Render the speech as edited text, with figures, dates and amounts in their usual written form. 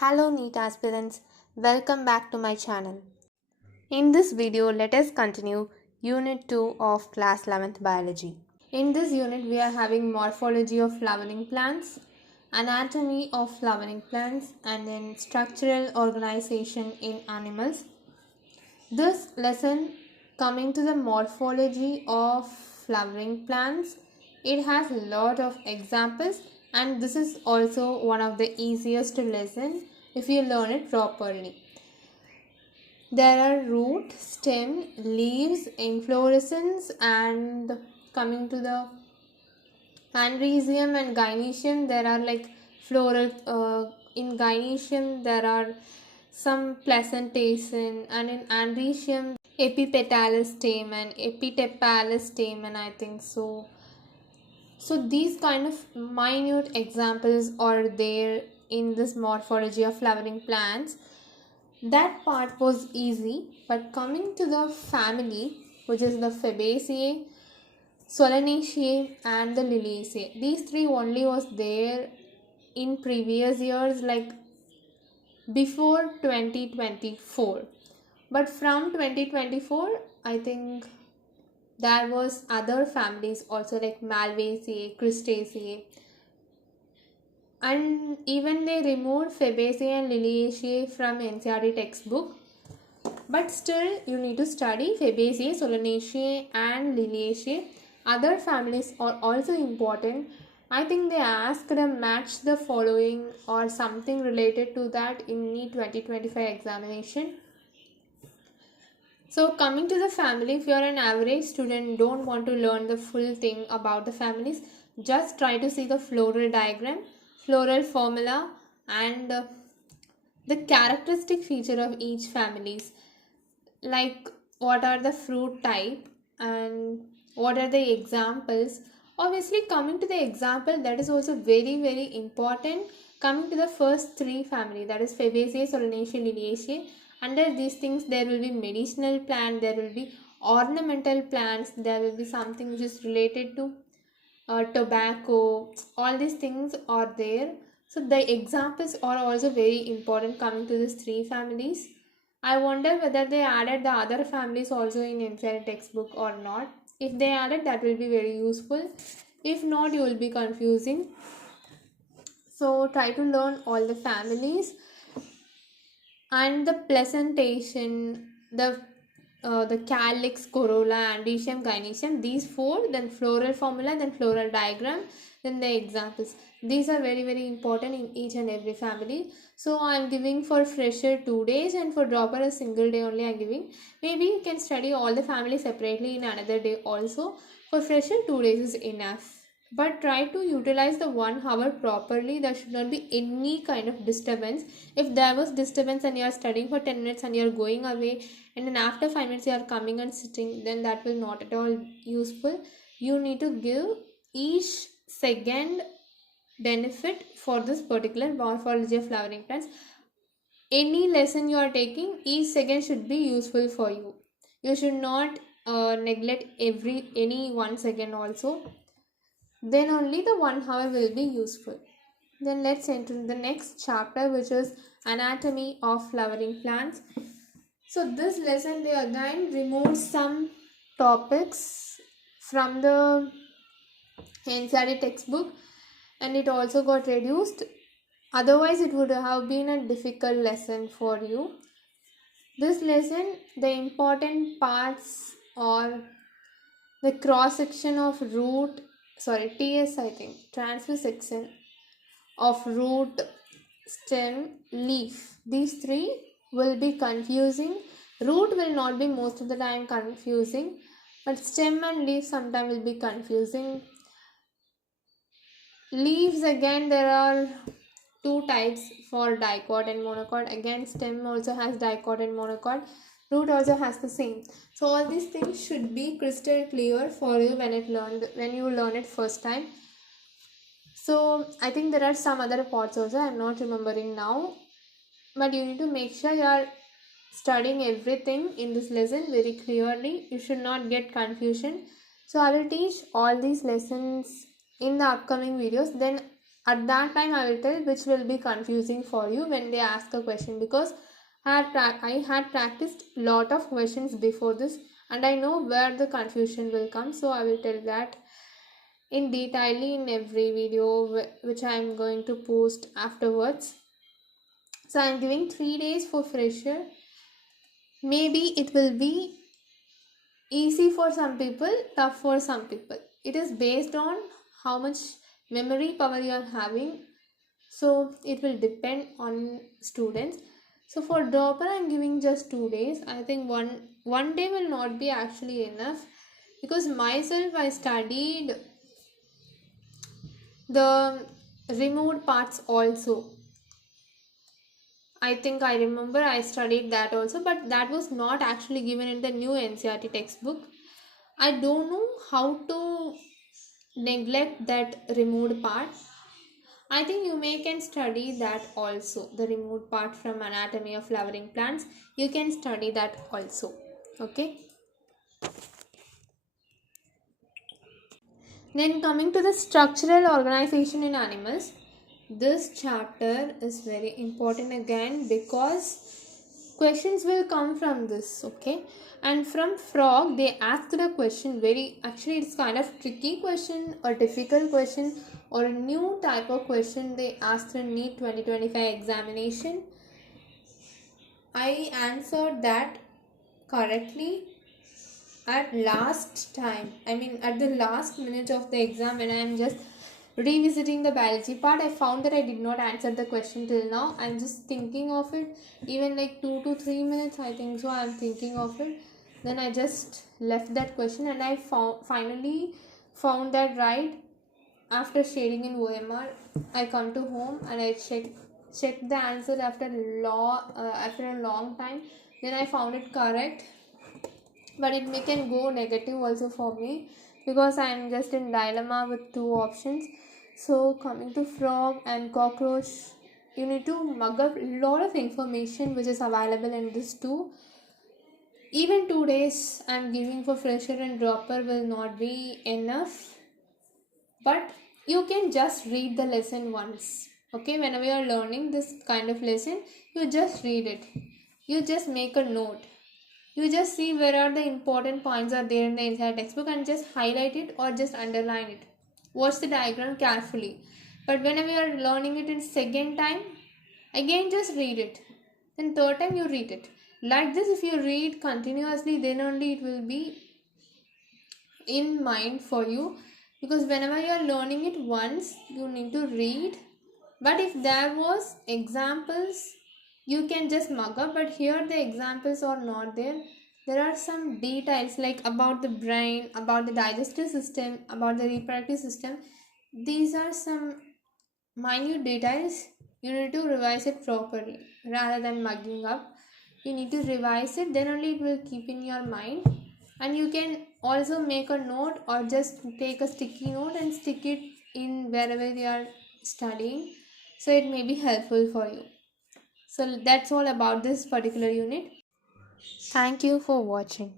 Hello NEET aspirants, welcome back to my channel. In this video, let us continue Unit 2 of Class 11th Biology. In this unit, we are having morphology of flowering plants, anatomy of flowering plants, and then structural organization in animals. This lesson coming to the morphology of flowering plants, it has a lot of examples and this is also one of the easiest lesson if you learn it properly. There are root, stem, leaves, inflorescence, and coming to the andrecium and gynoecium, there are like floral in gynoecium there are some placentation, and in andrecium epipetalous stem and epitepalous stamen, I think so. So these kind of minute examples are there in this morphology of flowering plants. That part was easy, but coming to the family, which is the Fabaceae, Solanaceae and the Liliaceae, these three only was there in previous years, like before 2024. But from 2024, I think there was other families also like Malvaceae, Cristaceae, and even they removed Fabaceae and Liliaceae from NCERT textbook. But still, you need to study Fabaceae, Solanaceae, and Liliaceae. Other families are also important. I think they asked a match the following or something related to that in NEET 2025 examination. So coming to the family, if you are an average student, don't want to learn the full thing about the families, just try to see the floral diagram, floral formula, and the characteristic feature of each families, like what are the fruit type and what are the examples. Obviously coming to the example, that is also very important. Coming to the first three family, that is Fabaceae, Solanaceae, Liliaceae, under these things there will be medicinal plant, there will be ornamental plants, there will be something which is related to tobacco, all these things are there. So the examples are also very important coming to these three families. I wonder whether they added the other families also in NCERT textbook or not. If they added, that will be very useful. If not, you will be confusing. So try to learn all the families and the placentation, the calyx, corolla, andrecium, gynoecium, these four, then floral formula, then floral diagram, then the examples. These are very important in each and every family. So I am giving for fresher 2 days and for dropper a single day only I am giving. Maybe you can study all the families separately in another day also. For fresher 2 days is enough. But try to utilize the 1 hour properly. There should not be any kind of disturbance. If there was disturbance and you are studying for 10 minutes and you are going away, and then after 5 minutes you are coming and sitting, then that will not at all useful. You need to give each second benefit for this particular morphology of flowering plants. Any lesson you are taking, each second should be useful for you. You should not neglect any 1 second also. Then only the 1 hour will be useful. Then let's enter the next chapter, which is anatomy of flowering plants. So this lesson they again removed some topics from the NCERT textbook and it also got reduced. Otherwise it would have been a difficult lesson for you. This lesson, the important parts are the cross section of root, TS I think, transverse section of root, stem, leaf. These three will be confusing. Root will not be most of the time confusing, but stem and leaf sometimes will be confusing. Leaves, again there are two types for dicot and monocot. Again stem also has dicot and monocot. Root also has the same. So all these things should be crystal clear for you when you learn it first time. So I think there are some other parts also, I am not remembering now, but you need to make sure you are studying everything in this lesson very clearly. You should not get confusion. So I will teach all these lessons in the upcoming videos. Then At that time I will tell which will be confusing for you when they ask a question, because I had practiced lot of questions before this, and I know where the confusion will come. So I will tell that in detail in every video which I am going to post afterwards. So I am giving 3 days for fresher. Maybe it will be easy for some people, tough for some people. It is based on how much memory power you are having. So it will depend on students. So for dropper I'm giving just 2 days. I think one day will not be actually enough, because myself I studied the removed parts also. I think I remember I studied that also, but that was not actually given in the new NCERT textbook. I don't know how to neglect that removed part. I think you may can study that also. The removed part from anatomy of flowering plants, you can study that also. Okay. Then coming to the structural organization in animals, this chapter is very important again, because questions will come from this. Okay. And from frog they asked a question, very actually it's kind of tricky question or difficult question or a new type of question they asked in NEET 2025 examination. I answered that correctly at last time. I mean, at the last minute of the exam, when I am just revisiting the biology part, I found that I did not answer the question till now. I'm just thinking of it, even like 2 to 3 minutes, I think so. I'm thinking of it. Then I just left that question, and I finally found that right after shading in OMR. I come to home and I check the answer after after a long time. Then I found it correct, but it may can go negative also for me, because I am just in dilemma with two options. So coming to frog and cockroach, you need to mug up a lot of information which is available in this two. Even 2 days I'm giving for fresher and dropper will not be enough, but you can just read the lesson once. Okay, whenever you are learning this kind of lesson, you just read it, you just make a note, you just see where are the important points are there in the entire textbook and just highlight it or just underline it. Watch the diagram carefully. But whenever you are learning it in second time, again just read it. Then third time you read it. Like this, if you read continuously, then only it will be in mind for you, because whenever you are learning it once, you need to read. But if there was examples, you can just mug up, but here the examples are not there. There are some details like about the brain, about the digestive system, about the reproductive system. These are some minute details. You need to revise it properly rather than mugging up. You need to revise it, then only it will keep in your mind. And you can also make a note or just take a sticky note and stick it in wherever you are studying, so it may be helpful for you. So that's all about this particular unit. Thank you for watching.